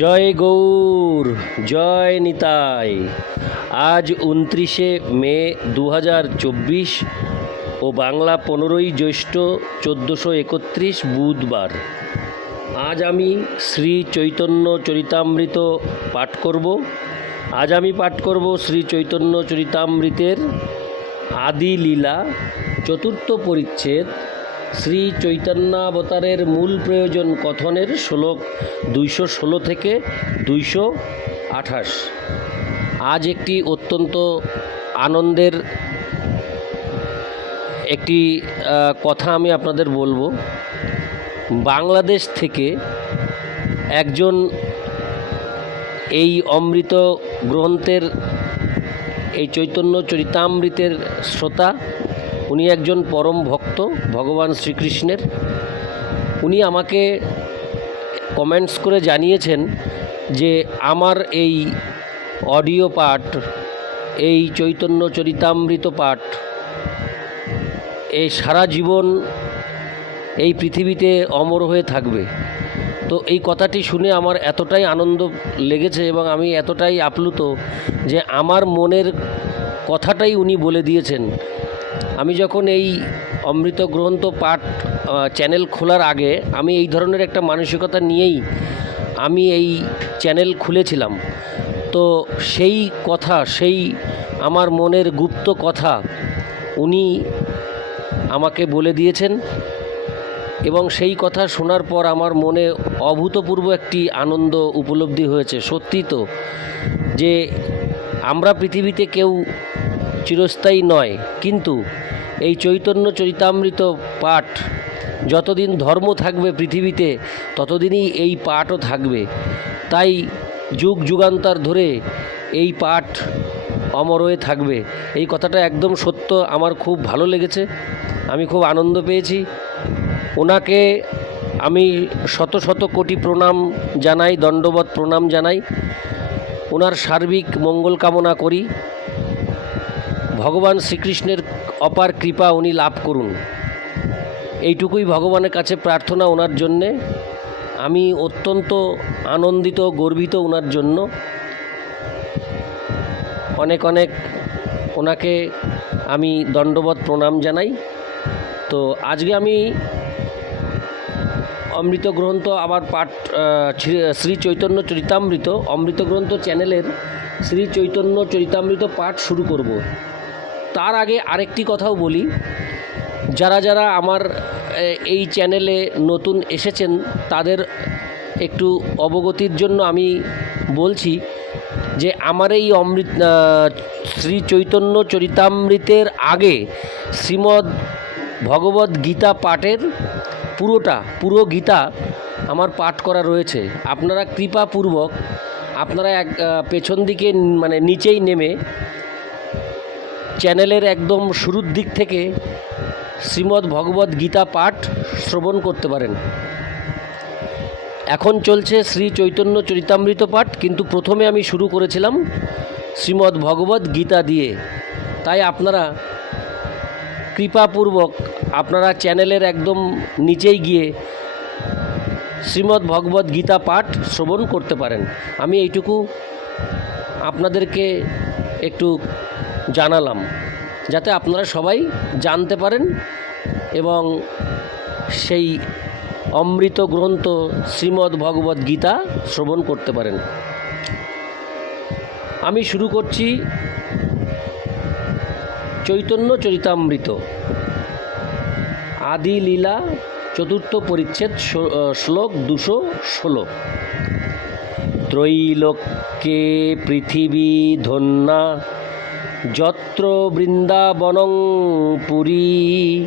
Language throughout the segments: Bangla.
জয় গৌর, জয় নিতাই। আজ উনত্রিশে মে দু হাজার চব্বিশ ও বাংলা পনেরোই জ্যৈষ্ঠ চোদ্দোশো একত্রিশ বুধবার। আজ আমি শ্রী চৈতন্য চরিতামৃত পাঠ করব। আজ আমি পাঠ করব শ্রী চৈতন্য চরিতামৃতের আদি লীলা চতুর্থ পরিচ্ছেদ শ্রী চৈতন্যাবতারের মূল প্রয়োজন কথনের শ্লোক দুইশো ষোলো থেকে দুইশো আঠাশ। আজ একটি অত্যন্ত আনন্দের একটি কথা আমি আপনাদের বলব। বাংলাদেশ থেকে একজন এই অমৃত গ্রন্থের, এই চৈতন্য চরিতামৃতের শ্রোতা উনি একজন পরম ভক্ত, ভগবান শ্রীকৃষ্ণের। উনি আমাকে কমেন্টস করে জানিয়েছেন যে আমার এই অডিও পাঠ, এই চৈতন্য চরিতামৃত পাঠ, এই সারা জীবন এই পৃথিবীতে অমর হয়ে থাকবে। তো এই কথাটি শুনে আমার এতটাই আনন্দ লেগেছে এবং আমি এতটাই আপ্লুত যে আমার মনের কথাটাই উনি বলে দিয়েছেন। আমি যখন এই অমৃত গ্রন্থ পাঠ চ্যানেল খোলার আগে আমি এই ধরনের একটা মানসিকতা নিয়েই আমি এই চ্যানেল খুলেছিলাম। তো সেই কথা, সেই আমার মনের গুপ্ত কথা উনি আমাকে বলে দিয়েছেন এবং সেই কথা শোনার পর আমার মনে অভূতপূর্ব একটি আনন্দ উপলব্ধি হয়েছে। সত্যি তো, যে আমরা পৃথিবীতে কেউ চিরস্থায়ী নয়। কিন্তু এই চৈতন্য চরিতামৃত পাঠ যতদিন ধর্ম থাকবে পৃথিবীতে, ততদিনই এই পাঠও থাকবে। তাই যুগ যুগান্তর ধরে এই পাঠ অমর হয়ে থাকবে। এই কথাটা একদম সত্য। আমার খুব ভালো লেগেছে। আমি খুব আনন্দ পেয়েছি। ওনাকে আমি শত শত কোটি প্রণাম জানাই দণ্ডবত প্রণাম জানাই। ওনার সার্বিক মঙ্গল কামনা করি। ভগবান শ্রীকৃষ্ণের অপার কৃপা উনি লাভ করুন। এইটুকুই ভগবানের কাছে প্রার্থনা ওনার জন্যে। আমি অত্যন্ত আনন্দিত, গর্বিত ওনার জন্য। অনেক অনেক ওনাকে আমি দণ্ডবত প্রণাম জানাই। তো আজকে আমি অমৃত গ্রন্থ আবার পাঠ শ্রী- চৈতন্য চরিতামৃত, অমৃত গ্রন্থ চ্যানেলের শ্রী চৈতন্য চরিতামৃত পাঠ শুরু করব। তার আগে আরেকটি কথাও বলি। যারা যারা আমার এই চ্যানেলে নতুন এসেছেন, তাদের একটু অবগতির জন্য আমি বলছি যে আমার এই অমৃত শ্রী চৈতন্য চরিতামৃতের আগে শ্রীমদ্ ভগবদ গীতা পাঠের পুরোটা, পুরো গীতা আমার পাঠ করা রয়েছে। আপনারা কৃপাপূর্বক, আপনারা এক পেছন দিকে মানে নিচেই নেমে চ্যানেলের একদম শুরুর দিক থেকে শ্রীমদ্ ভগবদ গীতা পাঠ শ্রবণ করতে পারেন। এখন চলছে শ্রী চৈতন্য চরিতামৃত পাঠ, কিন্তু প্রথমে আমি শুরু করেছিলাম শ্রীমদ্ ভগবদ গীতা দিয়ে। তাই আপনারা কৃপাপূর্বক আপনারা চ্যানেলের একদম নিচেই গিয়ে শ্রীমদ্ ভগবদ গীতা পাঠ শ্রবণ করতে পারেন। আমি এইটুকু আপনাদেরকে একটু জানালাম, যাতে আপনারা সবাই জানতে পারেন এবং সেই অমৃত গ্রন্থ শ্রীমদ্ ভগবদ গীতা শ্রবণ করতে পারেন। আমি শুরু করছি চৈতন্য চরিতামৃত। আদি লীলা চতুর্থ পরিচ্ছেদ শ্লোক দুশো ষোলো। ত্রৈলোক্যে পৃথিবী ধন্যা। যত্র বৃন্দাবনং পুরী।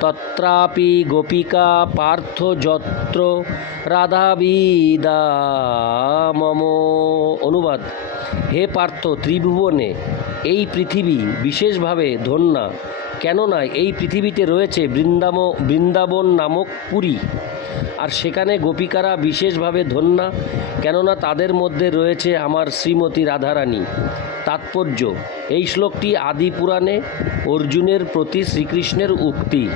তত্রাপি গোপিকা পার্থ যত্র। রাধাবিদা মম। অনুবাদ। হে পার্থ, ত্রিভুবনে এই পৃথিবী বিশেষভাবে ধন্যা। কেননা এই পৃথিবীতে রয়েছে বৃন্দাব বৃন্দাবন নামক পুরী। আর সেখানে গোপিকারা বিশেষভাবে ধন্যা, কেননা তাদের মধ্যে রয়েছে আমার শ্রীমতী রাধারানী। তাৎপর্য, এই শ্লোকটি আদি পুরাণে অর্জুনের প্রতি শ্রীকৃষ্ণের উক্তি।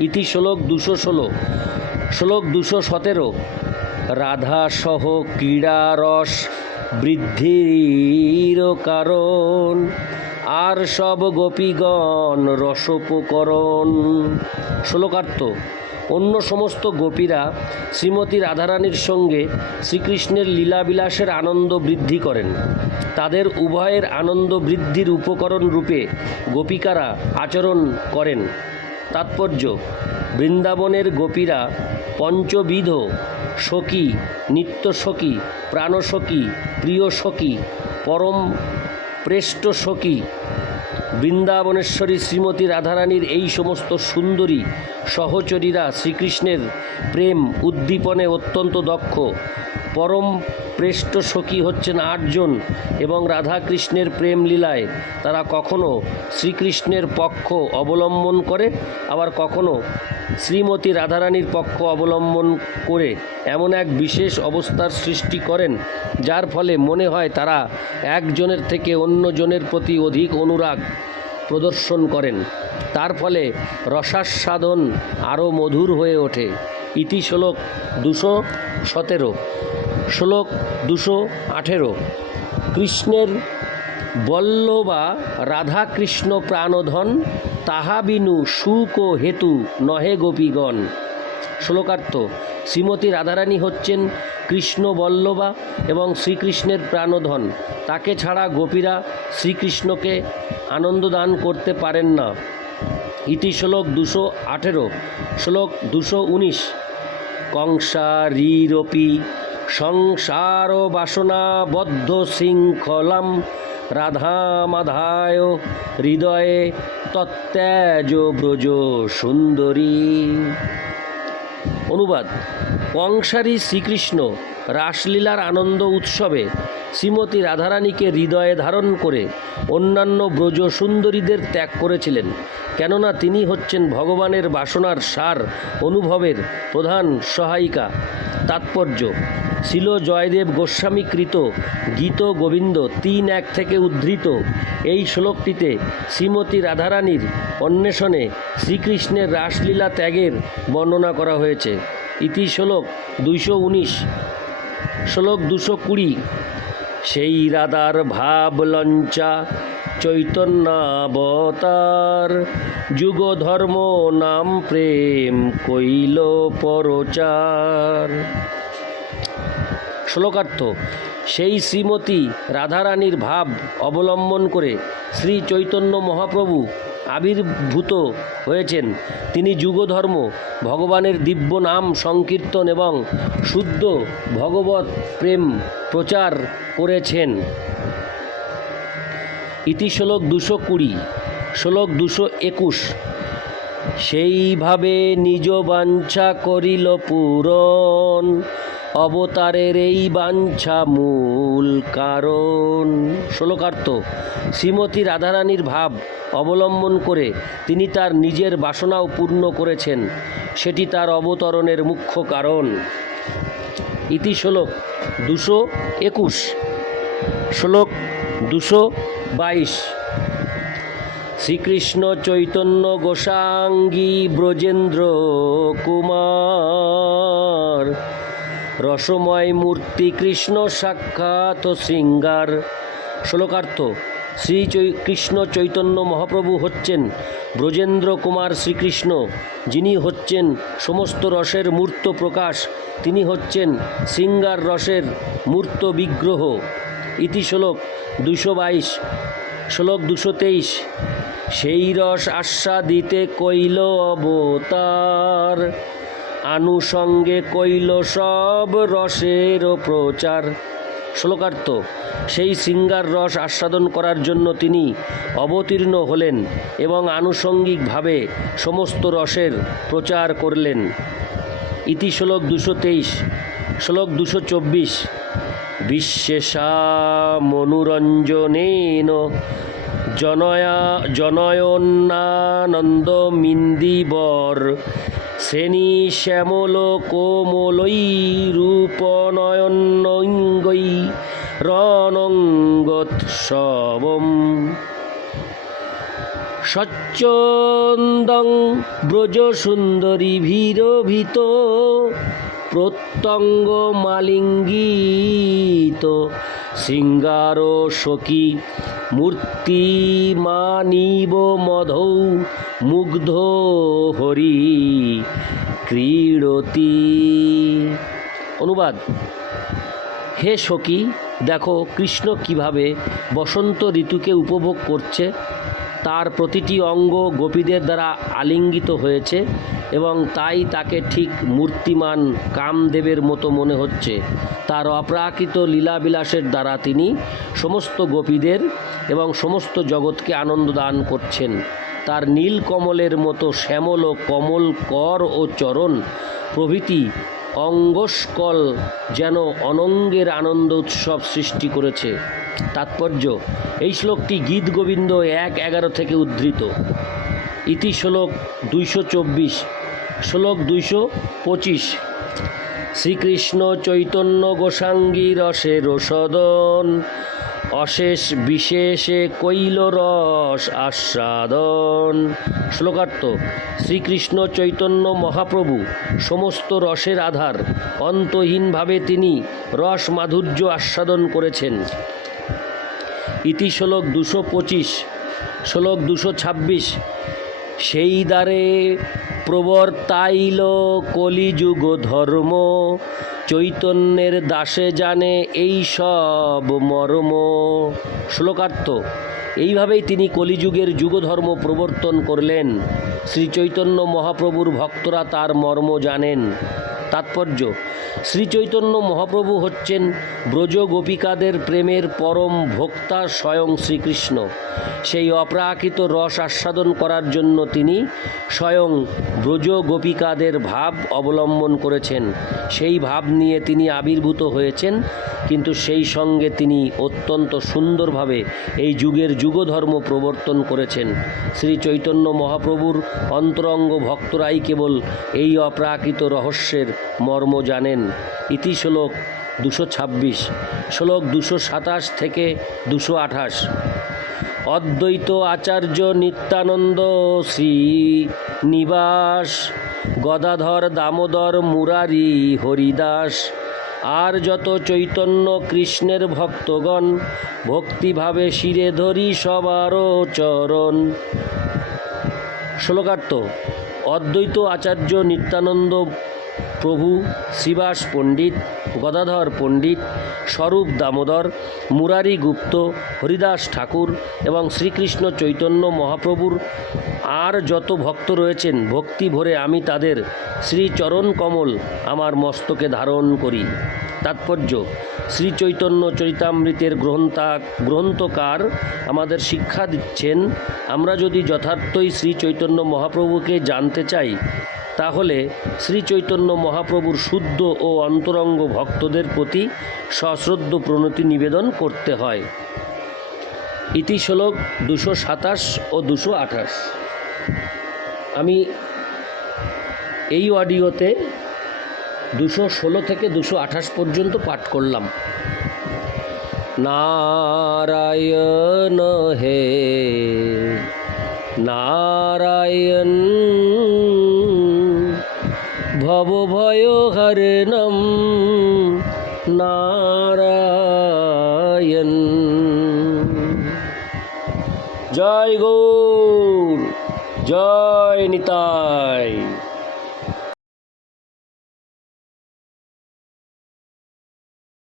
ইতি শ্লোক দুশো ষোলো। শ্লোক দুশো সতেরো। রাধাসহ ক্রীড়ারস বৃদ্ধির কারণ। আর সব গোপীগণ রসোপকরণ। শ্লোকার্থ, অন্য সমস্ত গোপীরা শ্রীমতী রাধারানীর সঙ্গে শ্রীকৃষ্ণের লীলাবিলাসের আনন্দ বৃদ্ধি করেন। তাদের উভয়ের আনন্দ বৃদ্ধির উপকরণ রূপে গোপিকারা আচরণ করেন। তাৎপর্য, বৃন্দাবনের গোপীরা পঞ্চবিধ, সখী নিত্য সখী প্রাণসখী প্রিয় সখী পরম প্রেষ্ট সখী। বৃন্দাবনেশ্বরী শ্রীমতী রাধারানীর এই সমস্ত সুন্দরী সহচরীরা শ্রীকৃষ্ণের প্রেম উদ্দীপনে অত্যন্ত দক্ষ। পরম প্রেষ্ট সখী হচ্ছেন আটজন এবং রাধাকৃষ্ণের প্রেম লীলায় তারা কখনো শ্রীকৃষ্ণের পক্ষ অবলম্বন করে, আবার কখনো শ্রীমতী রাধারানীর পক্ষ অবলম্বন করে এমন এক বিশেষ অবস্থার সৃষ্টি করেন, যার ফলে মনে হয় তারা একজনের থেকে অন্যজনের প্রতি অধিক অনুরাগ প্রদর্শন করেন। তার ফলে রসাস্বাদন আরও মধুর হয়ে ওঠে। ইতি শ্লোক দুশো সতেরো, শ্লোক দুশো আঠেরো। কৃষ্ণের বল্লবা রাধাকৃষ্ণ প্রাণধন, তাহা বিনু সুখ ও হেতু নহে গোপীগণ। শ্লোকার্থ, শ্রীমতী রাধারানী হচ্ছেন কৃষ্ণ বল্লভা এবং শ্রীকৃষ্ণের প্রাণধন। তাকে ছাড়া গোপীরা শ্রীকৃষ্ণকে আনন্দ দান করতে পারেন না। ইতি শ্লোক দুশো আঠেরো, শ্লোক দুশো উনিশ কংসারীরপি সংসার বাসনাবদ্ধ শৃঙ্খলাম রাধামাধায় হৃদয়ে তত্ত্যাজ ব্রজ সুন্দরী অনুবাদ। কংসারী শ্রীকৃষ্ণ রাসলীলার আনন্দ উৎসবে শ্রীমতী রাধারানীকে হৃদয়ে ধারণ করে অন্যান্য ব্রজ সুন্দরীদের ত্যাগ করেছিলেন। কেননা তিনি হচ্ছেন ভগবানের বাসনার সার, অনুভবের প্রধান সহায়িকা। তাৎপর্য। ছিল জয়দেব গোস্বামীকৃত গীত গোবিন্দ তিন এক থেকে উদ্ধৃত। এই শ্লোকটিতে শ্রীমতী রাধারানীর অন্বেষণে শ্রীকৃষ্ণের রাসলীলা ত্যাগের বর্ণনা করা হয়েছে। ইতি শ্লোক দুইশো উনিশ, শ্লোক দুশো কুড়ি। সেই রাধার ভাব লঞ্চা চৈতন্যাবতার যুগ ধর্ম নাম প্রেম কইল পরচার। শ্লোকার্থ, সেই শ্রীমতী রাধারানীর ভাব অবলম্বন করে শ্রী চৈতন্য মহাপ্রভু আবির্ভূত হয়েছেন। তিনি যুগধর্ম, ভগবানের দিব্য নাম সংকীর্তন এবং শুদ্ধ ভগবত প্রেম প্রচার করেছেন। ইতি শ্লোক দুশো কুড়ি, শ্লোক দুশো একুশ। সেইভাবে নিজ বাঞ্ছা করিল পূরণ, অবতারের এই বাঞ্ছা মূল কারণ। শ্লোকার্থ, শ্রীমতী রাধারানীর ভাব অবলম্বন করে তিনি তার নিজের বাসনাও পূর্ণ করেছেন। সেটি তার অবতরণের মুখ্য কারণ। ইতি শ্লোক দুশো একুশ, শ্লোক দুশো বাইশ। শ্রীকৃষ্ণ চৈতন্য গোসাঙ্গী ব্রজেন্দ্র কুমার। রসময় মূর্তি কৃষ্ণ সাক্ষাৎ শৃঙ্গার। শ্লোকার্থ, শ্রী কৃষ্ণ চৈতন্য মহাপ্রভু হচ্ছেন ব্রজেন্দ্র কুমার শ্রীকৃষ্ণ। যিনি হচ্ছেন সমস্ত রসের মূর্ত প্রকাশ। তিনি হচ্ছেন শৃঙ্গার রসের মূর্ত বিগ্রহ। ইতি শ্লোক দুশো বাইশ, শ্লোক দুশো তেইশ। সেই রস আস্বাদিতে কইল অবতার, আনুষঙ্গে কইল সব রসের প্রচার। শ্লোকার্থ, সেই সিঙ্গার রস আস্বাদন করার জন্য তিনি অবতীর্ণ হলেন এবং আনুষঙ্গিকভাবে সমস্ত রসের প্রচার করলেন। ইতি শ্লোক দুশো তেইশ, শ্লোক দুশো চব্বিশ বিশ্বেশা মনোরঞ্জনেন জনয়া জনয়ন্নানন্দ মিন্দিবর শ্রেণি শ্যামল কোমলৈ রূপনয়নঙ্গৈ রণঙ্গোৎসবম স্বচ্ছন্দং ব্রজ সুন্দরী ভীরভীত প্রত্যঙ্গ মালিঙ্গিত শৃঙ্গার সখী মূর্তি মানিব মধৌ মুগ্ধ হরি ক্রীড়তি। অনুবাদ, হে সখী, দেখো কৃষ্ণ কীভাবে বসন্ত ঋতুকে উপভোগ করছে। তার প্রতিটি অঙ্গ গোপীদের দ্বারা আলিঙ্গিত হয়েছে এবং তাই তাকে ঠিক মূর্তিমান কামদেবের মতো মনে হচ্ছে। তার অপ্রাকৃত লীলাবিলাসের দ্বারা তিনি সমস্ত গোপীদের এবং সমস্ত জগৎকে আনন্দ দান করছেন। তার নীল কমলের মতো শ্যামল ও কমল কর ও চরণ প্রভৃতি অঙ্গস্কল যেন অনঙ্গের আনন্দ উৎসব সৃষ্টি করেছে। তাৎপর্য। এই শ্লোকটি গীত গোবিন্দ এক এগারো থেকে উদ্ধৃত। ইতি শ্লোক দুইশো চব্বিশ, শ্লোক দুইশো পঁচিশ। শ্রীকৃষ্ণ চৈতন্য গোসাঙ্গী রসে রসদন অশেষ বিশেষে কৈল রস আস্বাদন। শ্লোকার্থ, শ্রীকৃষ্ণ চৈতন্য মহাপ্রভু সমস্ত রসের আধার, অন্তহীনভাবে তিনি রস মাধুর্য আস্বাদন করেছেন। ইতি শ্লোক দুশো পঁচিশ, শ্লোক দুশো ছাব্বিশ। সেই দ্বারে প্রবর্তাইল কলিযুগ ধর্ম, চৈতন্যের দাসে জানে এই সব মর্ম। শ্লোকার্থ, এইভাবেই তিনি কলিযুগের যুগধর্ম প্রবর্তন করলেন। শ্রী চৈতন্য মহাপ্রভুর ভক্তরা তার মর্ম জানেন। তাৎপর্য। শ্রীচৈতন্য মহাপ্রভু হচ্ছেন ব্রজ গোপিকাদের প্রেমের পরম ভোক্তা স্বয়ং শ্রীকৃষ্ণ। সেই অপ্রাকৃত রস আস্বাদন করার জন্য তিনি স্বয়ং ব্রজ গোপিকাদের ভাব অবলম্বন করেছেন। সেই ভাব নিয়ে তিনি আবির্ভূত হয়েছেন, কিন্তু সেই সঙ্গে তিনি অত্যন্ত সুন্দরভাবে এই যুগের যুগধর্ম প্রবর্তন করেছেন। শ্রী চৈতন্য মহাপ্রভুর অন্তরঙ্গ ভক্তরাই কেবল এই অপ্রাকৃত রহস্যের মর্ম জানেন। ইতি শ্লোক দুশো ছাব্বিশ, শ্লোক দুশো সাতাশ থেকে দুশো আঠাশ। অদ্বৈত আচার্য নিত্যানন্দ শ্রী নিবাস, গদাধর দামোদর মুরারি হরিদাস, আর যত চৈতন্য কৃষ্ণের ভক্তগণ, ভক্তিভাবে শিরে ধরি সবারও চরণ। শ্লোকার্থ, অদ্বৈত আচার্য নিত্যানন্দ প্রভু, শ্রীবাস পণ্ডিত, গদাধর পণ্ডিত, স্বরূপ দামোদর, মুরারি গুপ্ত, হরিদাস ঠাকুর এবং শ্রীকৃষ্ণ চৈতন্য মহাপ্রভুর আর যত ভক্ত রয়েছেন, ভক্তি ভরে আমি তাদের শ্রীচরণ কমল আমার মস্তকে ধারণ করি। তাৎপর্য শ্রী চৈতন্য চরিতামৃতের গ্রন্থা, গ্রন্থকার আমাদের শিক্ষা দিচ্ছেন, আমরা যদি যথার্থই শ্রী চৈতন্য মহাপ্রভুকে জানতে চাই তাহলে শ্রী চৈতন্য মহাপ্রভুর শুদ্ধ ও অন্তরঙ্গ ভক্তদের প্রতি সশ্রদ্ধ প্রণতি নিবেদন করতে হয়। ইতি শ্লোক দুশো সাতাশ ও দুশো আঠাশ। আমি এই অডিওতে দুশো ষোলো থেকে দুশো আঠাশ পর্যন্ত পাঠ করলাম। নারায়ণ হে, নারায়ণ ভয় হরণম নারায়ণ